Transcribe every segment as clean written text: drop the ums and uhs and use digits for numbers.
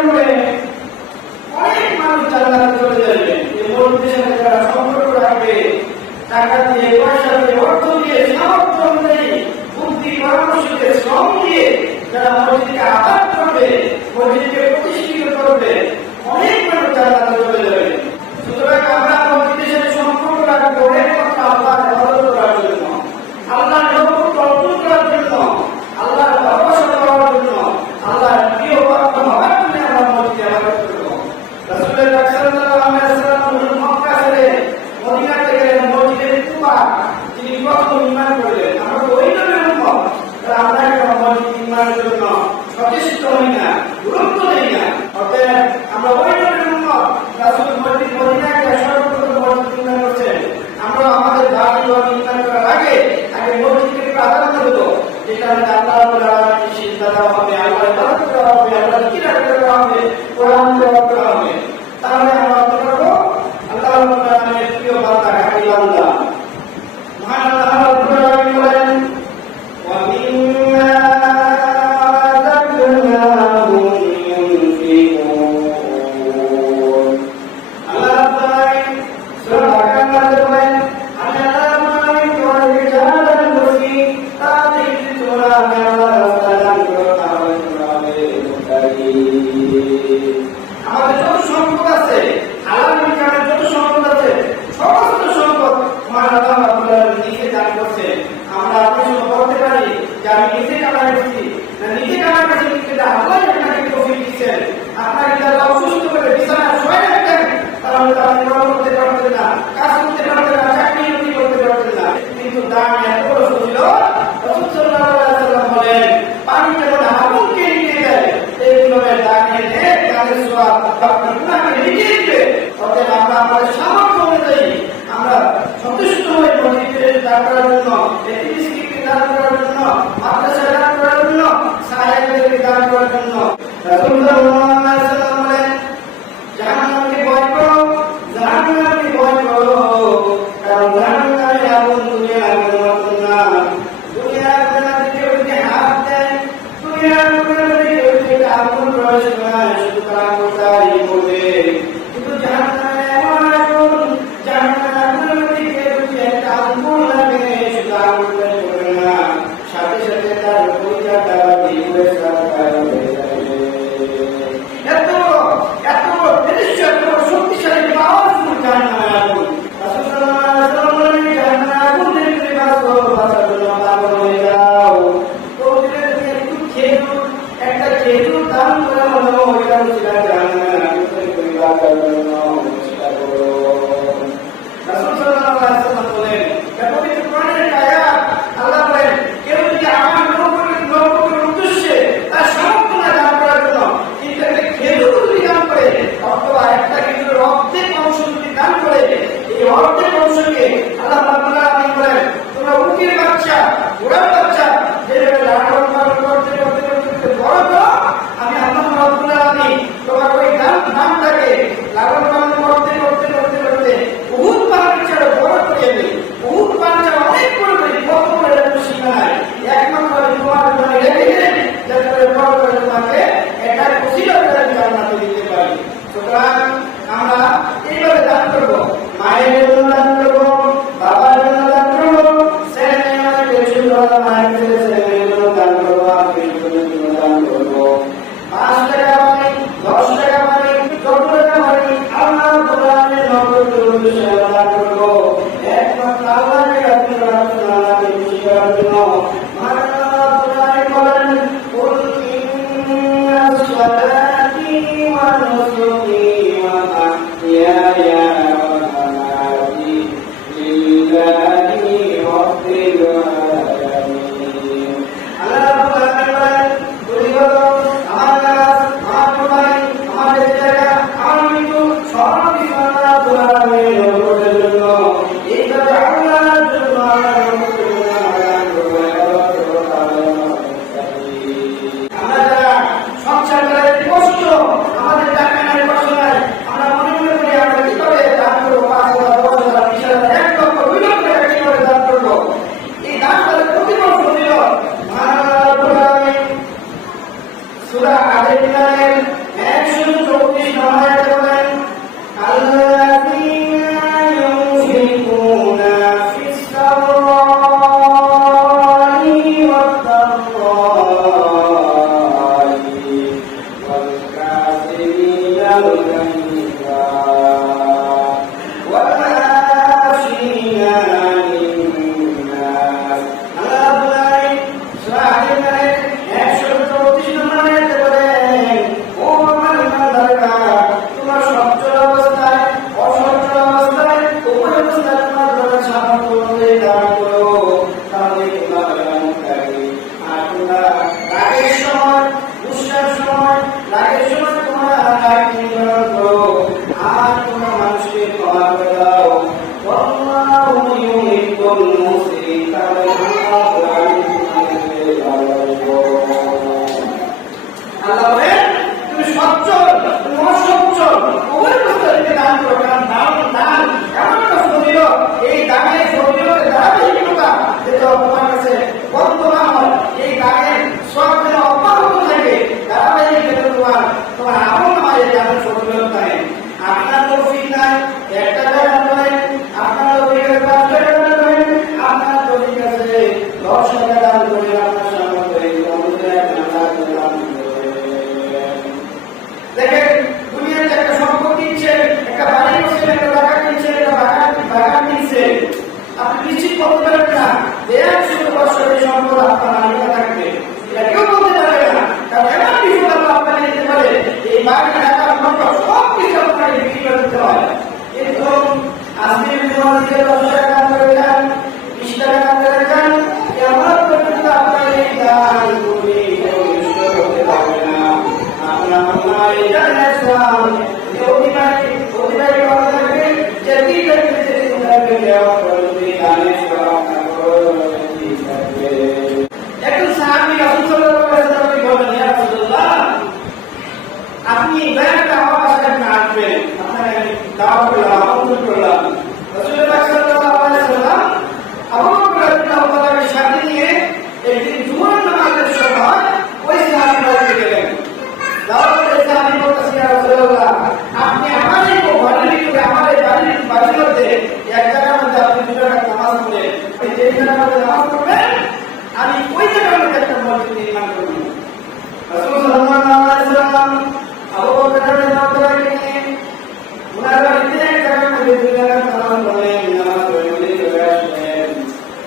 কারণে অনেক মানুষ জান্নাতে চলে যাবে। এই মসজিদের সাথে যারা সম্পর্ক রাখবে, টাকা দিয়ে, পয়সা দিয়ে, অর্থ দিয়ে, সামর্থ্য অনুযায়ী, বুদ্ধি পরামর্শ দিয়ে, শ্রম দিয়ে যারা মসজিদকে আবাদ করবে, মসজিদকে প্রতিষ্ঠিত করবে, অনেক মানুষ জান্নাতে চলে যাবে। সুতরাং আমরা মসজিদের সাথে সম্পর্ক রাখবো একমাত্র আল্লাহর ইবাদত করার জন্য, আল্লাহর নৈকট্য অর্জন করার জন্য, আল্লাহর ভালোবাসা পাওয়ার জন্য, আল্লাহর প্রিয় বাক্য হওয়ার জন্য আমরা মসজিদে ইবাদত করব। রাসূলুল্লাহ সাল্লাল্লাহু আলাইহি ওয়াসাল্লাম মক্কা ছেড়ে মদিনাতে গেলেন, মসজিদে কুবা তিনি প্রথম নির্মাণ করলেন। আমরা তো ওই নবীর উম্মত, আমরা কেন মসজিদ নির্মাণের জন্য সচেষ্ট হই না, গুরুত্ব দেই না? অতএব আমরা ওই নবীর উম্মত, রাসূল মসজিদ মদিনায় সর্বপ্রথম মসজিদ নির্মাণ করছেন। আমরা আমাদের বাড়ি নির্মাণ করার আগে মসজিদকে প্রাধান্য দেব, যেটা আল্লাহ রাব্বুল আলামিনের সিজদা দেওয়া হবে, আল্লাহর ইবাদত করা হবে, আল্লাহর জিকির করা হবে, কোরআন তেলাওয়াত করা হবে। তাহলে আমরা করব আল্লাহ রাব্বুল আলামিনের প্রিয় বান্দা, হাবিবাল্লাহ। মহান আল্লাহ রাব্বুল আলামিন বলেন, ওয়া মিম্মা রাযাকনাহুম ইউনফিকুন। আল্লাহ রাব্বুল আলামিন সূরা বাকারার মধ্যে বলেন, আমাদের যত সম্পদ আছে, হালাল ইনকামের যত সম্পদ আছে, সমস্ত সম্পদ মহান আল্লাহ রাব্বুল আলামিন নিজে দান করছেন। আমরা আপনি বলতে পারি যে আমি নিজে কামাই করছি না, নিজে কামাই করছি, কিন্তু আল্লাহ আপনাকে তৌফিক দিচ্ছেন। আপনাকে যারা অসুস্থ করে বিছানায় শুয়ে রাখতেন, তাহলে তো আপনি কর্ম করতে পারতেন না, কাজ করতে পারতেন না, চাকরি করতে পারতেন না। কিন্তু দান এত বড় ছিল, রাসূল সাল্লাল্লাহু আলাইহি ওয়াসাল্লাম বলেন, পানি যেমন আগুনকে নিয়ে যায়, এইভাবে দানের নেক, দানের সওয়াব আপনার গুনাহকে মিটিয়ে দিবে। অতএব আমরা আমাদের সামর্থ্য অনুযায়ী আমরা সন্তুষ্ট হয়ে মসজিদে দান করার জন্য, এতিমকে দান করার জন্য, মাদ্রাসায় দান করার জন্য, সাহায্যকে দান করার জন্য। রাসূল সাল্লাল্লাহু আলাইহি ওয়াসাল্লাম বলেন, জাহান্নামকে ভয় করো, জাহান্নামকে ভয় করো, কারণ জাহান্নামের আগুন দুনিয়ার আগুনের মতো না। দুনিয়ার আগুনে কেউ যদি হাত দেয়, দুনিয়ার আগুনে কেউ যদি আগুন প্রবেশ করে, শুধু তারা কোথায় করবে। কিন্তু জাহান্নামে এমন আগুন, জাহান্নামের আগুনের মধ্যে কেউ যদি একটা আগুন লাগে, শুধু আগুন প্রবেশ করবে না, সাথে সাথে তার পরিচাটা দিয়ে হয়ে যাবে। এত শক্তিশালী পাওয়ারফুল জাহান্নামের আগুন। রাসূল সাল্লাল্লাহু আলাইহি ওয়াসাল্লাম বলেন, জাহান্নামের আগুন থেকে বাঁচার জন্য পাগল হয়ে যাও। প্রতিদিন একটু একটা খেজুর দান করে হলো ওইটা ছিল জাহান্নামের আগুন থেকে বাঁচার জন্য চেষ্টা করো। রাসূল সাল্লাল্লাহু আলাইহি ওয়াসাল্লাম বলেন, পবিত্র কোরআনের আয়াত, আল্লাহ বলেন, কেউ যদি আমার নবুয়তের উদ্দেশ্যে তার সম্পূর্ণ দান করার জন্য কিন্তু একটা খেজুর যদি দান করে, অথবা একটা খেজুরের অর্ধেক অংশ যদি দান করে, এই অর্ধেক অংশকে আল্লাহ রাব্বুল আলামিন বলেন, তোমরা উটের বাচ্চা, ঘোড়ার বাচ্চা যেভাবে লালন পালন করতে করতে করতে বড় তো, আমি আল্লাহ রাব্বুল আলামিন তোমার ওই দানটাকে লালন পালন করতে করতে করতে করতে উহুদ পাহাড়ের চেয়ে বড় করে দেই। উহুদ পাহাড় অনেক বড় করে, কত বড় একটা সীমা নাই, একমাত্র তোমার জন্য রেখে দেন, যাতে করে বড় করে তোমাকে এটার ওসিলা করে আমি জান্নাতে দিতে পারি। সুতরাং আমরা এইভাবে দান করবো, মায়ের জন্য দান করবো, বাবার জন্য দান করবো, ছেলে মেয়ের জন্য, মায়ের ছেলেমেয়ের জন্য দান করবো, আত্মীয় জন্য দান করবো। 5 টাকা পাই, 10 টাকা পাই, যত টাকা পাই, আল্লাহ কোরআনের নবুয়তের উদ্দেশ্যে দান করবো। একমাত্র আল্লাহকে আপনি আল্লাহকে খুশি করার জন্য। মহান আল্লাহ কোরআনে বলেন, কুল ইন্না সালাতি ওয়া নুসুকি ওয়া মাহইয়ায়া ওয়া মামাতি লিল্লাহি রাব্বিল আলামিন। আল্লাহ রাব্বুল আলামিন বলেন, তুমি বলো আমার নামাজ, আমার কুরবানি, আমার জায়গা, আমার মৃত্যু সব কিছু আল্লাহ রাব্বুল আলামিনের জন্য। এইভাবে আল্লাহর জন্য, আল্লাহর জন্য দান করবো। আমরা যারা সংসার করে কষ্ট, আমাদের টাকা নাই, পয়সা নাই, আমরা মনে মনে করি আমরা কিভাবে দান করবো, 5,000, 10,000, 20,000, 1 লক্ষ, 2 লক্ষ টাকা কিভাবে দান করবো। এই দান করে প্রতিবর্ষ দিল মহান আল্লাহ রাব্বুল আলামিন সূরা আল ইমরানের 100 আপনি ব্যাংকটা আমার সাথে আসবেন, আপনাকে আমি দাওয়াত করলাম, আমন্ত্রণ করলাম। রাসূল পাক সাল্লাল্লাহু আলাইহি ওয়াসাল্লাম আবু বকর রাদিয়াল্লাহু তাআলাকে সাথে নিয়ে একদিন জুমার নামাজের সময় ওই সাহাবীর বাড়িতে গেলেন। দাওয়াত করে সাহাবী বলতেছেন, ইয়া রাসূলুল্লাহ, আপনি আমার এই ঘরের ভিতরে, আমার এই বাড়ির মধ্যে এক জায়গার মধ্যে আপনি দুটো নামাজ পড়ে, ওই যে জায়গার মধ্যে নামাজ পড়বেন, আমি ওই জায়গার মধ্যে একটা মসজিদ নির্মাণ করব। রাসূল সাল্লাল্লাহু আলাইহি ওয়াসাল্লাম আবু বকর রাদিয়াল্লাহু তাআলাকে নিয়ে উনার বাড়িতে এক জায়গার মধ্যে দুই জায়গার নামাজ পড়লেন, নামাজ পড়ে চলে আসলেন।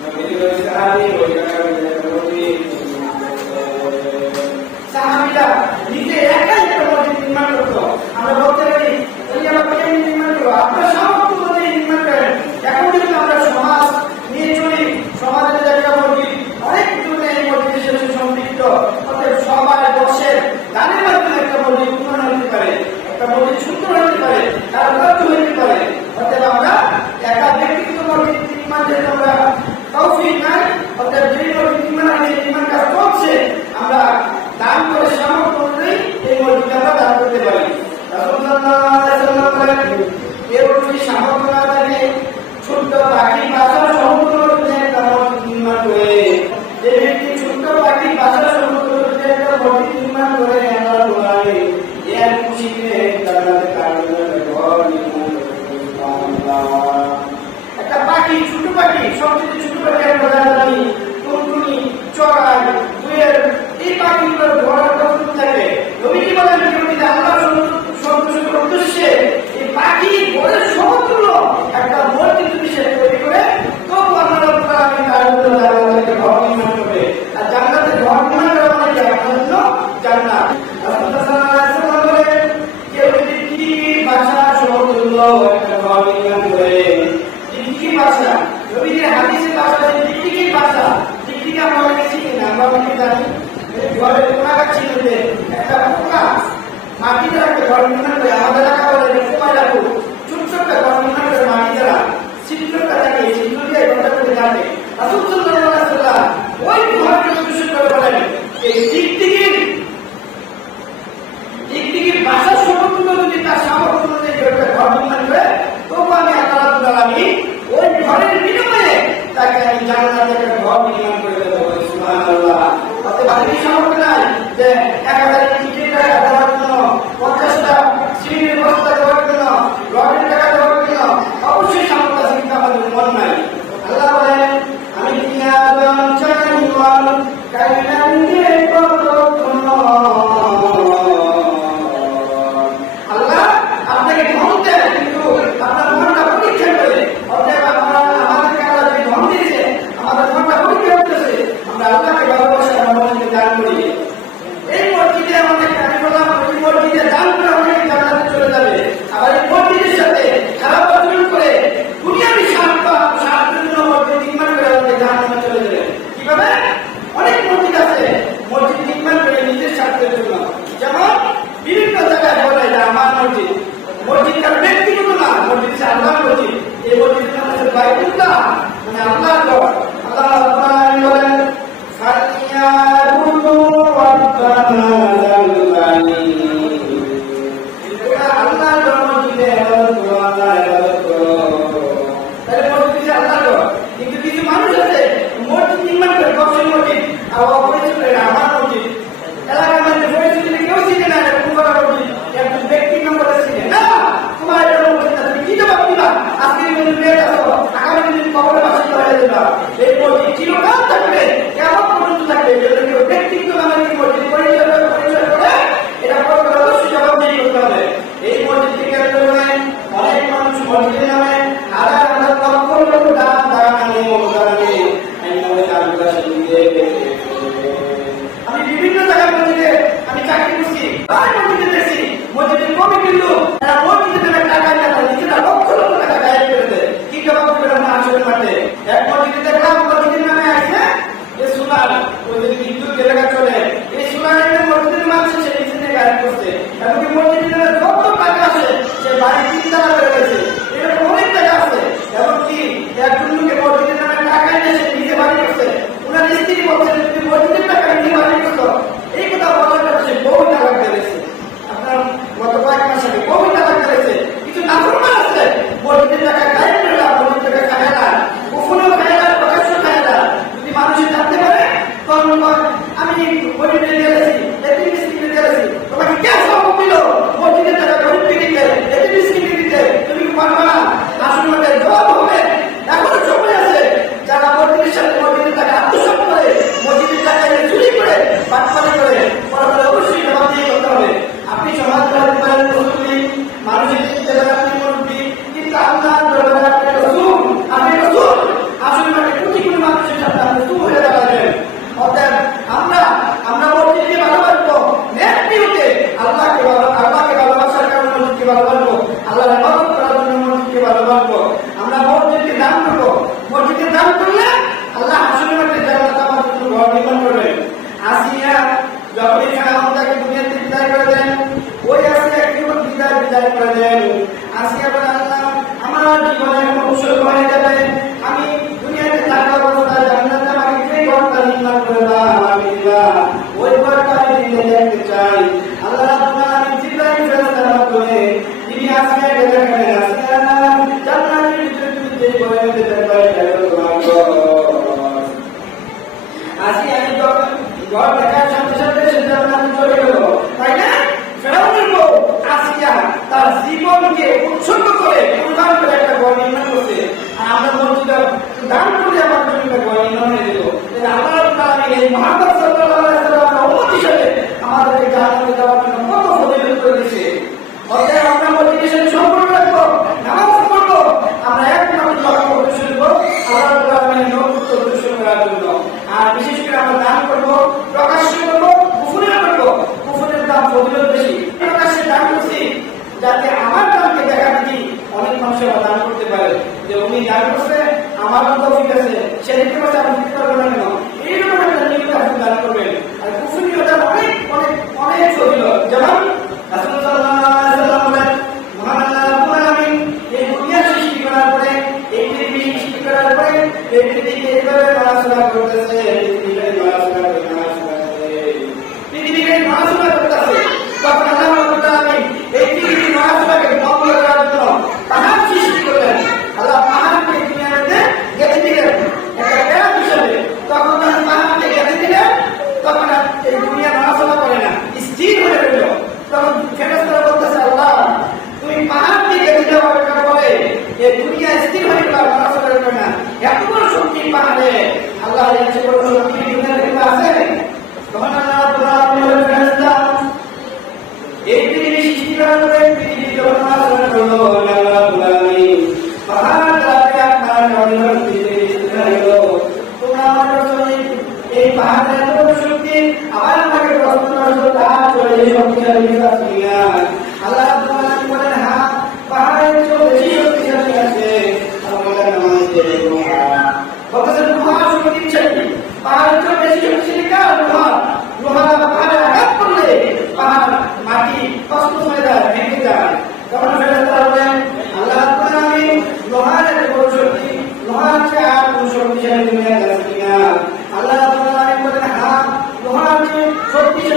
নবীজি সাহাবী ওই জায়গার মধ্যে সাহাবীরা নিজে একাই একটা মসজিদ নির্মাণ করতো। আমরা বলতে পারি ওই আমাকে নির্মাণ করবো, আপনার সামর্থ্য মধ্যে নির্মাণ করেন। এখন যদি আমরা সমাজ নিয়ে চলি, সমাজের একটা মসজিদ অনেক দূরে এই মসজিদের সাথে সম্পৃক্ত, অতএব সবাই বসে গানের মাধ্যমে একটা মসজিদ উন্নয়ন হতে পারে, একটা মসজিদ সুন্দর হতে পারে, তার উন্নত হতে পারে। অতএব আমরা একা ব্যক্তিগত মসজিদ নির্মাণ যেহেতু আমরা তৌফিক নাই, অতএব যে মসজিদ নির্মাণ কাজ চলছে আমরা দান করে সামর্থ্য অনুযায়ী এই মসজিদ আমরা দান করতে পারি। রাসূল সাল্লাল্লাহু আলাইহি ওয়াসাল্লাম বলেন, এর যদি সামর্থ্য না থাকে ছোট্ট পাখি বাসা সমুদ্রে একটা মসজিদ নির্মাণ করে, যে ব্যক্তি ছোট্ট পাখি বাসা সমুদ্রে একটা মসজিদ নির্মাণ করে আল্লাহ বলে এর খুশিতে জান্নাতে তার জন্য ঘর নির্মাণ করে। সুবহানাল্লাহ। একটা পাখি, ছোট পাখি, সবচেয়ে ছোট পাখি আমরা জানি টুনটুনি, চড়াই, দুয়ের, এই পাখিগুলোর ঘর কতটুকু থাকে? নবীজি বলেন যে আল্লাহ সন্তুষ্টির উদ্দেশ্যে এই পাখি ঘরের সমতুল্য একটা মসজিদ যদি সে তৈরি করে, তবু আল্লাহ রাব্বুল আলামিন তার জন্য জান্নাতে ঘর নির্মাণ করবে। আর জান্নাতে ঘর নির্মাণ করা মানে কি? আপনার জন্য জান্নাত। রাসূলুল্লাহ সাল্লাল্লাহু আলাইহি ওয়াসাল্লাম বলেন, কেউ যদি পৃথিবীর ভাষা সমতুল্য একটা ঘর নির্মাণ করে, পৃথিবীর ভাষা, নবীজির হাদিসের ভাষা যে পৃথিবীর ভাষা, পৃথিবী আমরা অনেকে চিনি না, আমরা অনেকে জানি ঘরের কোনা গাছি মধ্যে একটা পোকা মাটি দ্বারা একটা ঘর নির্মাণ করে, আমাদের এলাকা বলে পোকা রাখো, ছোট ছোট ঘর নির্মাণ করে মাটি দ্বারা ছিদ্রটা থাকে, ছিদ্র দিয়ে ঘরটা করে যাবে। রাসূল সাল্লাল্লাহু আলাইহি ওয়াসাল্লাম ওই ঘরকে উদ্দেশ্য করে বলেন, এই দিকদিগির ভাষা সমতুল্য যদি তার সামর্থ্য অনুযায়ী একটা ঘর নির্মাণ করে, তবু আমি আল্লাহ রাব্বুল আলামিন ওই ঘরের বিনিময়ে তাকে আমি জান্নাতে একটা ঘর নির্মাণ করে দেবো। সুবহানাল্লাহ। অতএব আমাদের সামর্থ্য নাই যে 1000 টিকিট টাকা দেওয়ার জন্য, 50টা সিমেন্টের বস্তা দেওয়ার জন্য, রডের টাকা দেওয়ার জন্য অবশ্যই সামর্থ্য আছে, কিন্তু আমাদের মন নাই। আল্লাহ বলেন, আমি দুনিয়াদান চাইওয়াল কাইলান দিয়ে কত আল্লাহ আপনাকে ধন দেয়, কিন্তু আপনার মনটা পরীক্ষা করে। অতএব আমাদেরকে আল্লাহ যে ধন দিয়েছে, আমাদের মনটা পরীক্ষা করতেছে, আমরা আল্লাহকে ভালোবাসি, আমরা মনকে দান করি। এই মসজিদে আমাদের আমি বললাম, ওই মসজিদে দান করে অনেকে জান্নাতে চলে যাবে। আবার এই মসজিদের সাথে খারাপ আচরণ করে দুনিয়াবি সাহায্যের জন্য মসজিদ নির্মাণ করে আমাদের জাহান্নামে চলে যাবে। কিভাবে? অনেক মসজিদ আছে মসজিদ নির্মাণ করে নিজের স্বার্থের জন্য, যেমন বিভিন্ন জায়গায় বলে যে আমার মসজিদ, মসজিদটা ব্যক্তিগত না, মসজিদ হচ্ছে আল্লাহর মসজিদ। এই মসজিদের নাম হচ্ছে বাইতুল্লাহ, মানে আল্লাহর ঘর। আল্লাহ রাব্বুল আলামিন বলেন, ফালিয়াবুদু রাব্বানা যাল্লানি, এটা আল্লাহর মসজিদে ইবাদত করো, আল্লাহর ইবাদত করো। তাহলে মসজিদ হচ্ছে আল্লাহর ঘর। কিন্তু কিছু মানুষ আছে মসজিদ নির্মাণ করে, বসে মসজিদ আর অপরিচিত আমার মসজিদ, এলাকার মধ্যে পরিচিত কেউ চিনে না, তোমার মসজিদ একজন ব্যক্তির নাম বলে চিনে না, তোমার এটা মসজিদ না, তুমি কি জবাব দিবা? আজকে যদি বের আসো, আগামী দিন কবরে বাসিত হয়ে যাবা। এই মসজিদ চিরকাল থাকবে, কেমন পর্যন্ত থাকবে। যদি কেউ ব্যক্তিত্ব নামে মসজিদ পরিচয়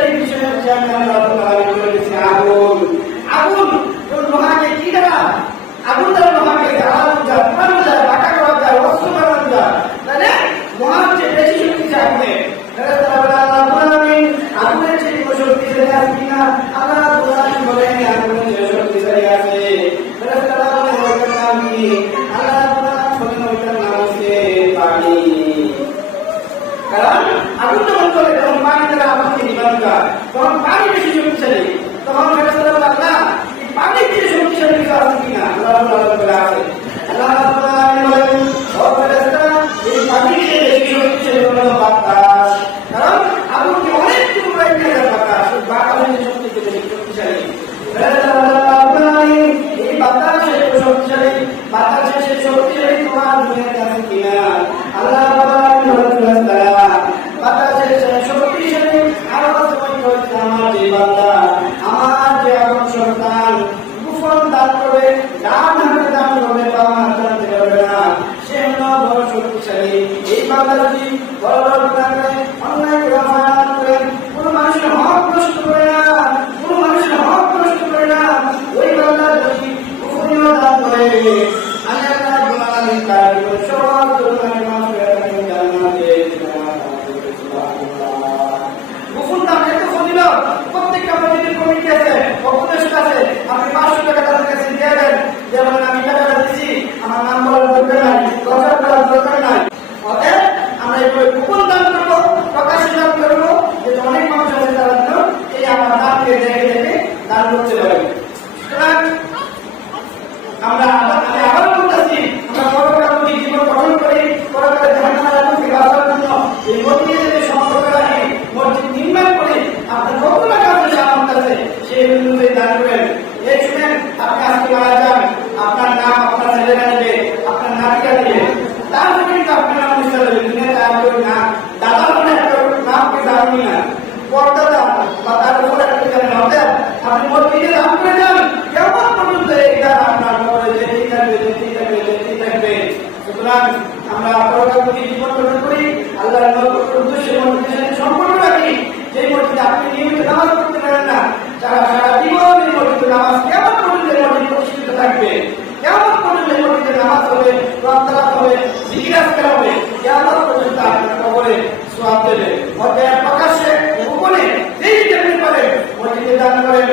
শক্তিশালী বিষয় হচ্ছে আমি আল্লাহ রাব্বুল আলামিন বলে দিয়েছি আগুন। আগুন লোহাকে কি দ্বারা, আগুন দ্বারা লোহাকে জ্বালানো যায়, পোড়ানো যায়, বাঁকা করা যায়, অস্ত্র বানানো যায়। তাহলে লোহার চেয়ে বেশি শক্তিশালী আগুনে। আল্লাহ রাব্বুল আলামিন আগুনের চেয়ে কোনো শক্তিশালী আছে কিনা? আল্লাহ রাব্বুল আলামিন বলেন আগুনের চেয়ে শক্তিশালী আছে। ফেরেশতারা বলেন ওইটার নাম কি? আল্লাহ রাব্বুল আলামিন বলেন ওইটার নাম হচ্ছে পানি। কারণ আগুন যখন চলে তখন পানি দ্বারা আগুনকে নিবারণ যায়, তখন পানি বেশি শক্তিশালী। তখন ফেরেশতারা বলে আল্লাহ এই পানির চেয়ে শক্তিশালী কিছু আছে কিনা? আল্লাহ রাব্বুল আলামিন বলে আছে। আল্লাহ রাব্বুল আলামিন বলেন ও ফেরেশতারা এই পানির চেয়ে বেশি শক্তিশালী হলো বাতাস। কারণ আগুনকে অনেক টুকরা নিয়ে যায় বাতাস, ওই বাতাসের শক্তিশালী। ফেরেশতারা বলে রাব্বুল আলামিন এই বাতাসের শক্তিশালী, বাতাসের সেই শক্তিশালী তোমার দুনিয়াতে আছে কিনা? আল্লাহ রাব্বুল আলামিন বলেন ফেরেশতারা বাতাসের শক্তিশালী আরো সময় হচ্ছে আমার যে বান্দা, আমার যে আপন সন্তান কুফর দান করবে, ডান হাতে দান করবে, বাম হাতে দান করবে না, সে হলো বড় শক্তিশালী। এই বান্দা যদি বড় বড় দান করে, অন্যায় করে, অপরাধ করে, কোনো মানুষের হক নষ্ট করে না, কোনো মানুষের হক নষ্ট করে না, ওই বান্দা যদি কুফরিও দান করে, আল্লাহ রাব্বুল আলামিন তার সব গুনাহ মাফ করে দেন জান্নাতে। গোপন দান এত ফজিলত, প্রত্যেকটা মসজিদের কমিটি আছে, উপদেষ্টা আছে, আপনি 500 টাকা তাদের কাছে দিয়ে দেন, যেমন আমি টাকাটা দিচ্ছি, আমার নাম বলার দরকার নাই, দরকার করার দরকার নাই। অতএব আমরা এইভাবে গোপন দান করবো, প্রকাশ্যে দান করবো, যেটা অনেক মানুষ আছে তারা জন্য এই আমার দানকে দেখে দেখে দান করতে পারে। সুতরাং আমি আবার বলতেছি, আমরা পরকালীন জীবন গঠন করি, পরকালে জাহান্নামের আগুন থেকে বাঁচার জন্য এই মসজিদে যদি সম্পর্ক রাখি, মসজিদ নির্মাণ করি, আপনার কত টাকা আছে সামর্থ্য আছে সেই অনুযায়ী দান করেন। এই শুনেন, আপনি আজকে মারা যান, আপনার নাম আপনার ছেলেরা নেবে, আপনার নাতিরা নেবে, তারপরে কিন্তু আপনার নাম মিশতে হবে। দুনিয়াতে আপনার নাম দাদার মনে একটা নামকে জানি না, পর্দাদা বা তার উপর একটা জানেন, অতএব আপনি মসজিদে দান করে যান, কেমন পর্যন্ত এটা আপনার মনে যেতেই থাকবে, যেতেই থাকবে, যেতেই থাকবে। সুতরাং আমরা পরকালীন জীবন গঠন করি, আল্লাহর উদ্দেশ্যে মসজিদের সাথে সম্পর্ক রাখি। যে মসজিদে আপনি নিয়মিত নামাজ পড়তে পারেন না, যারা সারা জীবন এই মসজিদে নামাজ কেমন পর্যন্ত মসজিদ প্রতিষ্ঠিত থাকবে, কেমন পর্যন্ত মসজিদে নামাজ হবে, প্রার্থনা হবে, জিকির আজকার হবে, কেমন পর্যন্ত আপনার কবরে সোয়াব দেবে। অতএব প্রকাশ্যে গোপনে যেই যেতে পারে মসজিদে দান করেন,